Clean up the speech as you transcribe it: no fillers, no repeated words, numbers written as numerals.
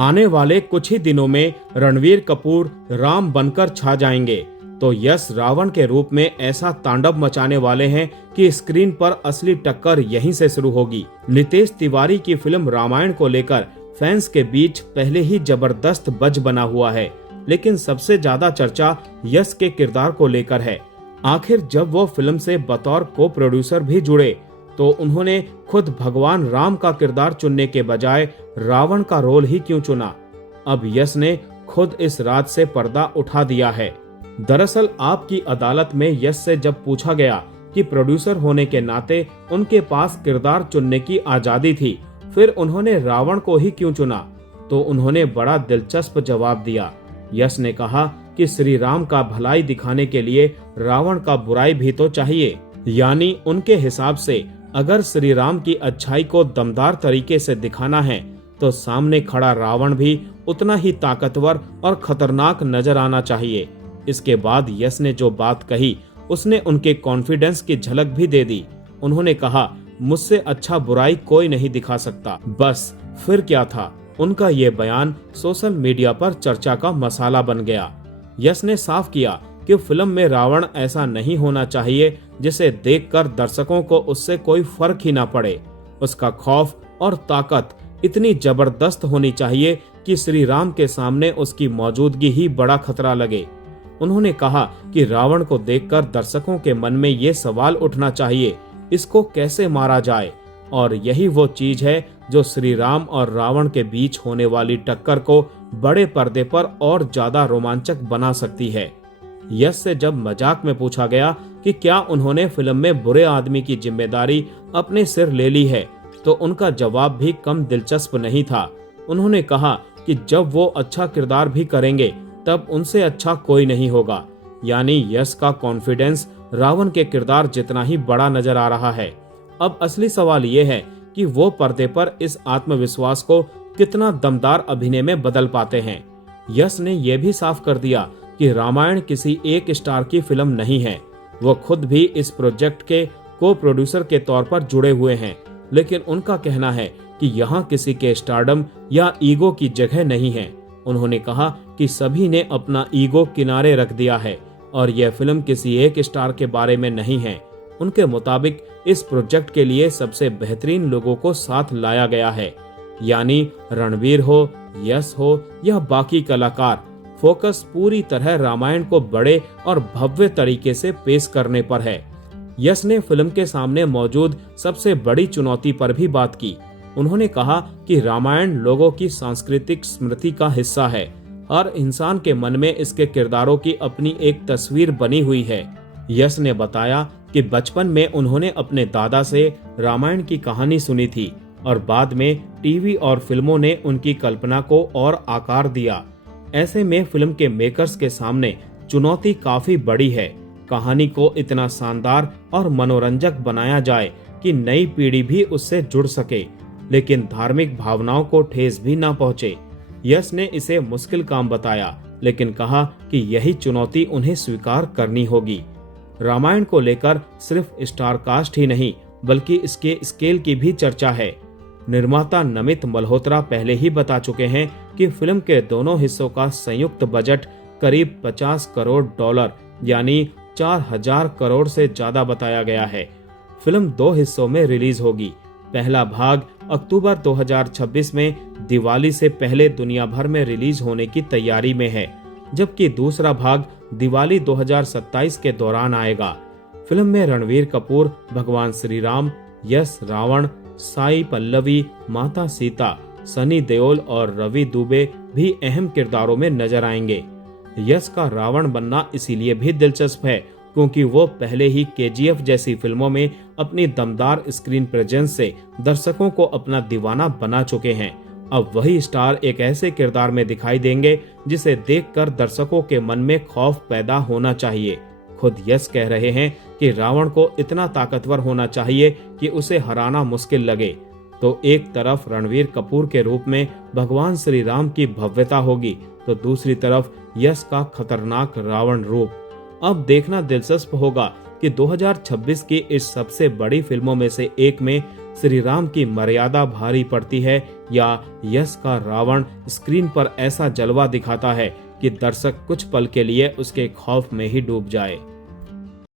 आने वाले कुछ ही दिनों में रणवीर कपूर राम बनकर छा जाएंगे, तो यश रावण के रूप में ऐसा तांडव मचाने वाले हैं कि स्क्रीन पर असली टक्कर यहीं से शुरू होगी। नितेश तिवारी की फिल्म रामायण को लेकर फैंस के बीच पहले ही जबरदस्त बज बना हुआ है, लेकिन सबसे ज्यादा चर्चा यश के किरदार को लेकर है। आखिर जब वो फिल्म से बतौर को प्रोड्यूसर भी जुड़े तो उन्होंने खुद भगवान राम का किरदार चुनने के बजाय रावण का रोल ही क्यों चुना? अब यश ने खुद इस राज से पर्दा उठा दिया है। दरअसल आपकी अदालत में यश से जब पूछा गया कि प्रोड्यूसर होने के नाते उनके पास किरदार चुनने की आजादी थी, फिर उन्होंने रावण को ही क्यों चुना, तो उन्होंने बड़ा दिलचस्प जवाब दिया। यश ने कहा कि श्री राम का भलाई दिखाने के लिए रावण का बुराई भी तो चाहिए। यानी उनके हिसाब से अगर श्री राम की अच्छाई को दमदार तरीके से दिखाना है तो सामने खड़ा रावण भी उतना ही ताकतवर और खतरनाक नजर आना चाहिए। इसके बाद यश ने जो बात कही उसने उनके कॉन्फिडेंस की झलक भी दे दी। उन्होंने कहा, मुझसे अच्छा बुराई कोई नहीं दिखा सकता। बस फिर क्या था, उनका ये बयान सोशल मीडिया पर चर्चा का मसाला बन गया। यश ने साफ किया कि फिल्म में रावण ऐसा नहीं होना चाहिए जिसे देखकर दर्शकों को उससे कोई फर्क ही ना पड़े। उसका खौफ और ताकत इतनी जबरदस्त होनी चाहिए कि श्री राम के सामने उसकी मौजूदगी ही बड़ा खतरा लगे। उन्होंने कहा कि रावण को देखकर दर्शकों के मन में ये सवाल उठना चाहिए, इसको कैसे मारा जाए। और यही वो चीज है जो श्री राम और रावण के बीच होने वाली टक्कर को बड़े पर्दे पर और ज्यादा रोमांचक बना सकती है। यश से जब मजाक में पूछा गया कि क्या उन्होंने फिल्म में बुरे आदमी की जिम्मेदारी अपने सिर ले ली है, तो उनका जवाब भी कम दिलचस्प नहीं था। उन्होंने कहा कि जब वो अच्छा किरदार भी करेंगे तब उनसे अच्छा कोई नहीं होगा। यानी यश का कॉन्फिडेंस रावण के किरदार जितना ही बड़ा नजर आ रहा है। अब असली सवाल ये है कि वो पर्दे पर इस आत्मविश्वास को कितना दमदार अभिनय में बदल पाते हैं। यश ने यह भी साफ कर दिया कि रामायण किसी एक स्टार की फिल्म नहीं है। वो खुद भी इस प्रोजेक्ट के को प्रोड्यूसर के तौर पर जुड़े हुए हैं, लेकिन उनका कहना है कि यहाँ किसी के स्टारडम या ईगो की जगह नहीं है। उन्होंने कहा कि सभी ने अपना ईगो किनारे रख दिया है और यह फिल्म किसी एक स्टार के बारे में नहीं है। उनके मुताबिक इस प्रोजेक्ट के लिए सबसे बेहतरीन लोगों को साथ लाया गया है, यानी रणवीर हो, यश हो या बाकी कलाकार। फोकस पूरी तरह रामायण को बड़े और भव्य तरीके से पेश करने पर है। यश ने फिल्म के सामने मौजूद सबसे बड़ी चुनौती पर भी बात की। उन्होंने कहा कि रामायण लोगों की सांस्कृतिक स्मृति का हिस्सा है। हर इंसान के मन में इसके किरदारों की अपनी एक तस्वीर बनी हुई है। यश ने बताया कि बचपन में उन्होंने अपने दादा से रामायण की कहानी सुनी थी और बाद में टीवी और फिल्मों ने उनकी कल्पना को और आकार दिया। ऐसे में फिल्म के मेकर्स के सामने चुनौती काफी बड़ी है। कहानी को इतना शानदार और मनोरंजक बनाया जाए कि नई पीढ़ी भी उससे जुड़ सके, लेकिन धार्मिक भावनाओं को ठेस भी न पहुंचे। यश ने इसे मुश्किल काम बताया, लेकिन कहा कि यही चुनौती उन्हें स्वीकार करनी होगी। रामायण को लेकर सिर्फ स्टार कास्ट ही नहीं बल्कि इसके स्केल की भी चर्चा है। निर्माता नमित मल्होत्रा पहले ही बता चुके हैं कि फिल्म के दोनों हिस्सों का संयुक्त बजट करीब 50 करोड़ डॉलर यानी 4000 करोड़ से ज्यादा बताया गया है। फिल्म 2 हिस्सों में रिलीज होगी। पहला भाग अक्टूबर 2026 में दिवाली से पहले दुनिया भर में रिलीज होने की तैयारी में है, जबकि दूसरा भाग दिवाली 2027 के दौरान आएगा। फिल्म में रणवीर कपूर भगवान श्री राम, यश रावण, साई पल्लवी माता सीता, सनी देओल और रवि दुबे भी अहम किरदारों में नजर आएंगे। यश का रावण बनना इसीलिए भी दिलचस्प है क्योंकि वो पहले ही केजीएफ जैसी फिल्मों में अपनी दमदार स्क्रीन प्रेजेंस से दर्शकों को अपना दीवाना बना चुके हैं। अब वही स्टार एक ऐसे किरदार में दिखाई देंगे जिसे देखकर दर्शकों के मन में खौफ पैदा होना चाहिए। खुद यश कह रहे हैं कि रावण को इतना ताकतवर होना चाहिए कि उसे हराना मुश्किल लगे। तो एक तरफ रणवीर कपूर के रूप में भगवान श्री राम की भव्यता होगी, तो दूसरी तरफ यश का खतरनाक रावण रूप। अब देखना दिलचस्प होगा कि 2026 की इस सबसे बड़ी फिल्मों में से एक में श्री राम की मर्यादा भारी पड़ती है या यश का रावण स्क्रीन पर ऐसा जलवा दिखाता है कि दर्शक कुछ पल के लिए उसके खौफ में ही डूब जाए।